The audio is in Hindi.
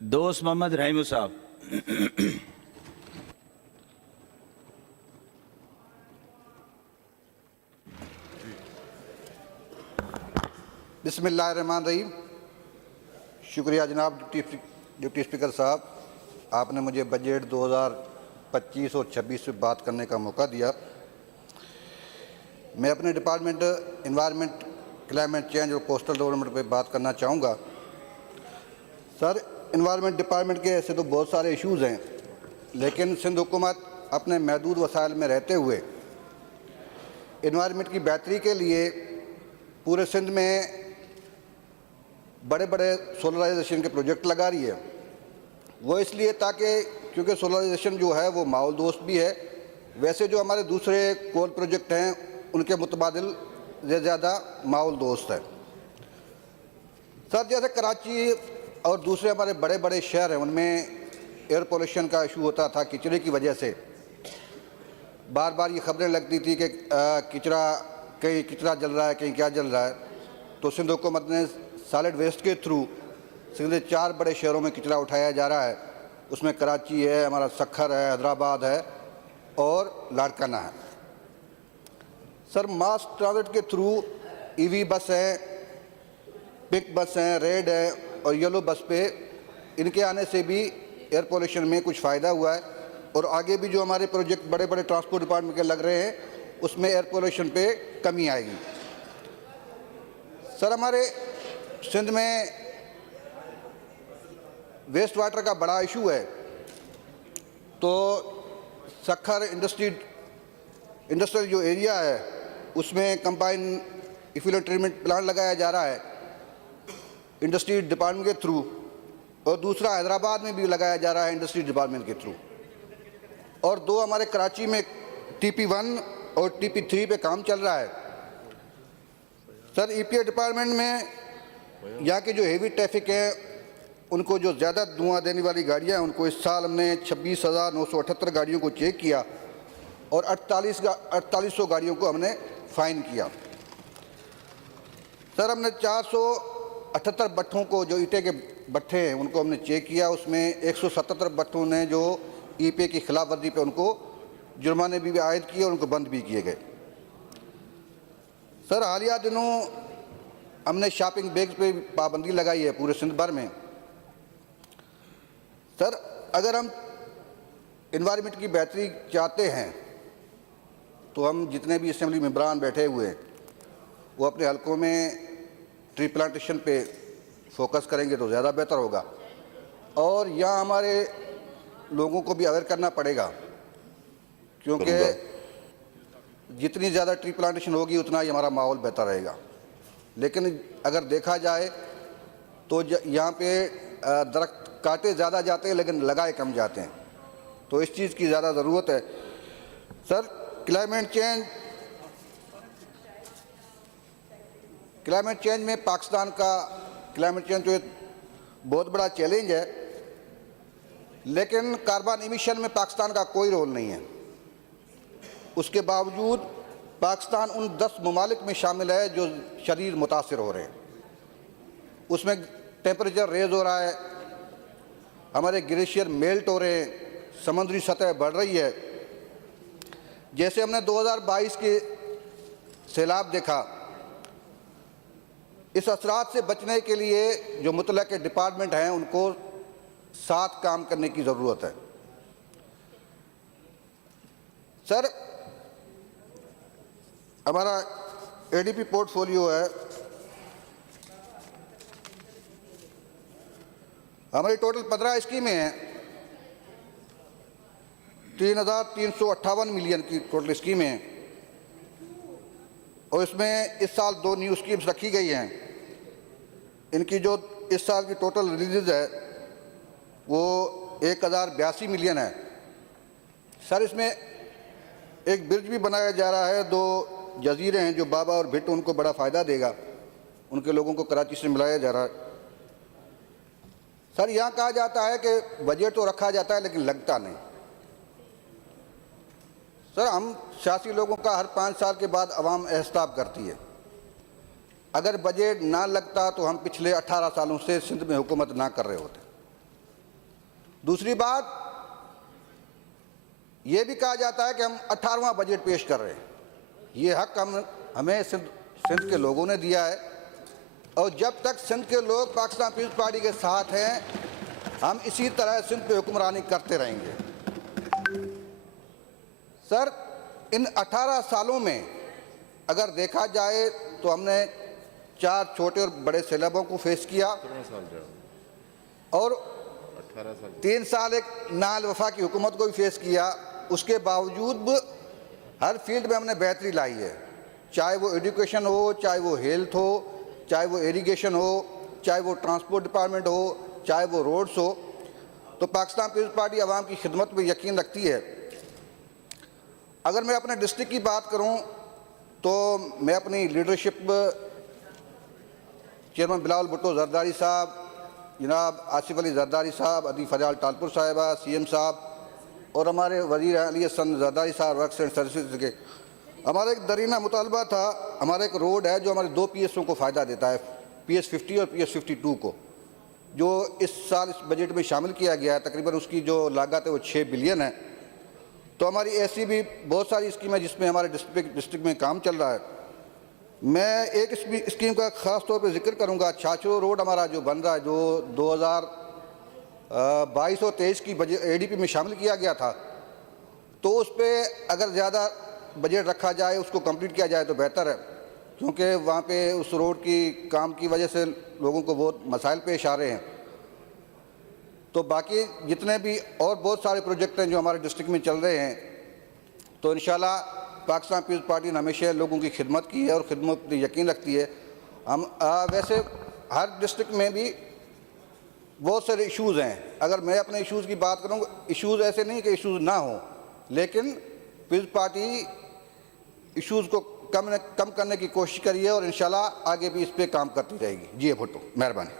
दोस्त मोहम्मद रहीम साहब। बिस्मिल्लाहिर्रहमानिर्रहीम। शुक्रिया जनाब डिप्टी स्पीकर साहब, आपने मुझे बजट 2025 और 26 में बात करने का मौका दिया। मैं अपने डिपार्टमेंट एनवायरनमेंट, क्लाइमेट चेंज और कोस्टल डेवलपमेंट पे बात करना चाहूँगा। सर, एनवायरनमेंट डिपार्टमेंट के ऐसे तो बहुत सारे इश्यूज़ हैं, लेकिन सिंध हुकूमत अपने महदूद वसाइल में रहते हुए एनवायरनमेंट की बेहतरी के लिए पूरे सिंध में बड़े बड़े सोलराइजेशन के प्रोजेक्ट लगा रही है। वो इसलिए ताकि क्योंकि सोलराइजेशन जो है वो माहौल दोस्त भी है, वैसे जो हमारे दूसरे कोल प्रोजेक्ट हैं उनके मुतबादिल ज़्यादा माहौल दोस्त है। सर, जैसे कराची और दूसरे हमारे बड़े बड़े शहर हैं उनमें एयर पोल्यूशन का इशू होता था किचरे की वजह से। बार बार ये खबरें लगती थी कि कहीं किचरा जल रहा है, कहीं क्या जल रहा है। तो सिंध हुकूमत ने सॉलिड वेस्ट के थ्रू सिंध के 4 बड़े शहरों में किचरा उठाया जा रहा है। उसमें कराची है, हमारा सखर है, हैदराबाद है और लाड़काना है। सर, मास ट्रांजिट के थ्रू ईवी बस हैं, पिक बस हैं, रेड है और येलो बस पे इनके आने से भी एयर पोल्यूशन में कुछ फ़ायदा हुआ है। और आगे भी जो हमारे प्रोजेक्ट बड़े बड़े ट्रांसपोर्ट डिपार्टमेंट के लग रहे हैं उसमें एयर पोल्यूशन पे कमी आएगी। सर, हमारे सिंध में वेस्ट वाटर का बड़ा इशू है। तो सखर इंडस्ट्रियल जो एरिया है उसमें कंबाइन इफ्लुएंट ट्रीटमेंट प्लांट लगाया जा रहा है इंडस्ट्री डिपार्टमेंट के थ्रू, और दूसरा हैदराबाद में भी लगाया जा रहा है इंडस्ट्री डिपार्टमेंट के थ्रू। और 2 हमारे कराची में TP1 और TP3 पे काम चल रहा है। सर, EPA डिपार्टमेंट में यहाँ के जो हेवी ट्रैफिक है उनको जो ज़्यादा धुआं देने वाली गाड़ियाँ हैं उनको इस साल हमने 26,978 गाड़ियों को चेक किया और 4800 गाड़ियों को हमने फ़ाइन किया। सर, हमने 478 भट्ठों को, जो ईंटे के भट्ठे हैं उनको हमने चेक किया। उसमें 177 भट्ठों ने जो EPA की खिलाफ वर्जी पे उनको जुर्माने भी आयद किए और उनको बंद भी किए गए। सर, हालिया दिनों हमने शॉपिंग बैग्स पे पाबंदी लगाई है पूरे सिंध भर में। सर, अगर हम इन्वायरमेंट की बेहतरी चाहते हैं तो हम जितने भी असेंबली मेंबरान बैठे हुए हैं वो अपने हलकों में ट्री प्लांटेशन पे फोकस करेंगे तो ज़्यादा बेहतर होगा। और यहाँ हमारे लोगों को भी अवेयर करना पड़ेगा, क्योंकि जितनी ज़्यादा ट्री प्लांटेशन होगी उतना ही हमारा माहौल बेहतर रहेगा। लेकिन अगर देखा जाए तो यहाँ पे दरख्त काटे ज़्यादा जाते हैं लेकिन लगाए कम जाते हैं, तो इस चीज़ की ज़्यादा ज़रूरत है। सर, क्लाइमेट चेंज में पाकिस्तान का क्लाइमेट चेंज तो एक बहुत बड़ा चैलेंज है, लेकिन कार्बन इमिशन में पाकिस्तान का कोई रोल नहीं है। उसके बावजूद पाकिस्तान उन 10 ममालिक में शामिल है जो शदीद मुतासिर हो रहे हैं। उसमें टेम्परेचर रेज हो रहा है, हमारे ग्लेशियर मेल्ट हो रहे हैं, समुद्री सतह बढ़ रही है। जैसे हमने 2022 के सैलाब देखा, इस असरात से बचने के लिए जो मुतल्लिक़ डिपार्टमेंट हैं उनको साथ काम करने की ज़रूरत है। सर, हमारा ADP पोर्टफोलियो है, हमारी टोटल 15 स्कीमें हैं, 3,358 मिलियन की टोटल स्कीमें हैं और इसमें इस साल 2 न्यू स्कीम्स रखी गई हैं। इनकी जो इस साल की टोटल रिलीज है वो 1,082 मिलियन है। सर, इसमें एक ब्रिज भी बनाया जा रहा है, 2 जजीरे हैं जो बाबा और भिट, उनको बड़ा फ़ायदा देगा, उनके लोगों को कराची से मिलाया जा रहा है। सर, यहाँ कहा जाता है कि बजट तो रखा जाता है लेकिन लगता नहीं। सर, हम सियासी लोगों का हर 5 साल के बाद अवाम एहसाब करती है। अगर बजट ना लगता तो हम पिछले 18 सालों से सिंध में हुकूमत ना कर रहे होते। दूसरी बात, ये भी कहा जाता है कि हम 18वां बजट पेश कर रहे हैं। ये हक हमें सिंध के लोगों ने दिया है, और जब तक सिंध के लोग पाकिस्तान पीपल्स पार्टी के साथ हैं, हम इसी तरह सिंध पे हुक्मरानी करते रहेंगे। सर, इन 18 सालों में अगर देखा जाए तो हमने 4 छोटे और बड़े सैलाबों को फेस किया, और 3 साल एक नाल वफा की हुकूमत को भी फेस किया। उसके बावजूद हर फील्ड में हमने बेहतरी लाई है, चाहे वो एजुकेशन हो, चाहे वो हेल्थ हो, चाहे वो इरिगेशन हो, चाहे वो ट्रांसपोर्ट डिपार्टमेंट हो, चाहे वो रोड्स हो। तो पाकिस्तान पीपल्स पार्टी आवाम की खिदमत में यकीन रखती है। अगर मैं अपने डिस्ट्रिक्ट की बात करूं तो मैं अपनी लीडरशिप चेयरमैन बिलावल भुट्टो जरदारी साहब, जनाब आसिफ अली जरदारी साहब, अदी फजाल टालपुर साहिबा, CM साहब, और हमारे वज़ीर अली हसन जरदारी साहब वर्क्स एंड सर्विसेज के, हमारा एक दरीना मुतालबा था। हमारा एक रोड है जो हमारे 2 PSOं को फ़ायदा देता है, PS 50 और PS 52 को, जो इस साल इस बजट में शामिल किया गया है। तकरीबन उसकी जो लागत है वो 6 बिलियन है। तो हमारी ऐसी भी बहुत सारी स्कीम है जिसमें हमारे डिस्ट्रिक्ट में काम चल रहा है। मैं एक स्कीम का ख़ास तौर पे जिक्र करूंगा। छाछरो रोड हमारा जो बन रहा है, जो 2022 और 23 की ADP में शामिल किया गया था, तो उस पर अगर ज़्यादा बजट रखा जाए, उसको कंप्लीट किया जाए तो बेहतर है, क्योंकि वहाँ पे उस रोड की काम की वजह से लोगों को बहुत मसाइल पेश आ रहे हैं। तो बाकी जितने भी और बहुत सारे प्रोजेक्ट हैं जो हमारे डिस्ट्रिक्ट में चल रहे हैं, तो इंशाल्लाह पाकिस्तान पीपल्स पार्टी ने हमेशा लोगों की खिदमत की है और खिदमत पर यकीन रखती है। हम वैसे हर डिस्ट्रिक्ट में भी बहुत सारे इश्यूज़ हैं। अगर मैं अपने इश्यूज़ की बात करूँ, इश्यूज़ ऐसे नहीं कि इश्यूज़ ना हो, लेकिन पीपल्स पार्टी इश्यूज़ को कम करने की कोशिश करी है और इंशाल्लाह आगे भी इस पर काम करती रहेगी। जी भुट्टो, मेहरबानी।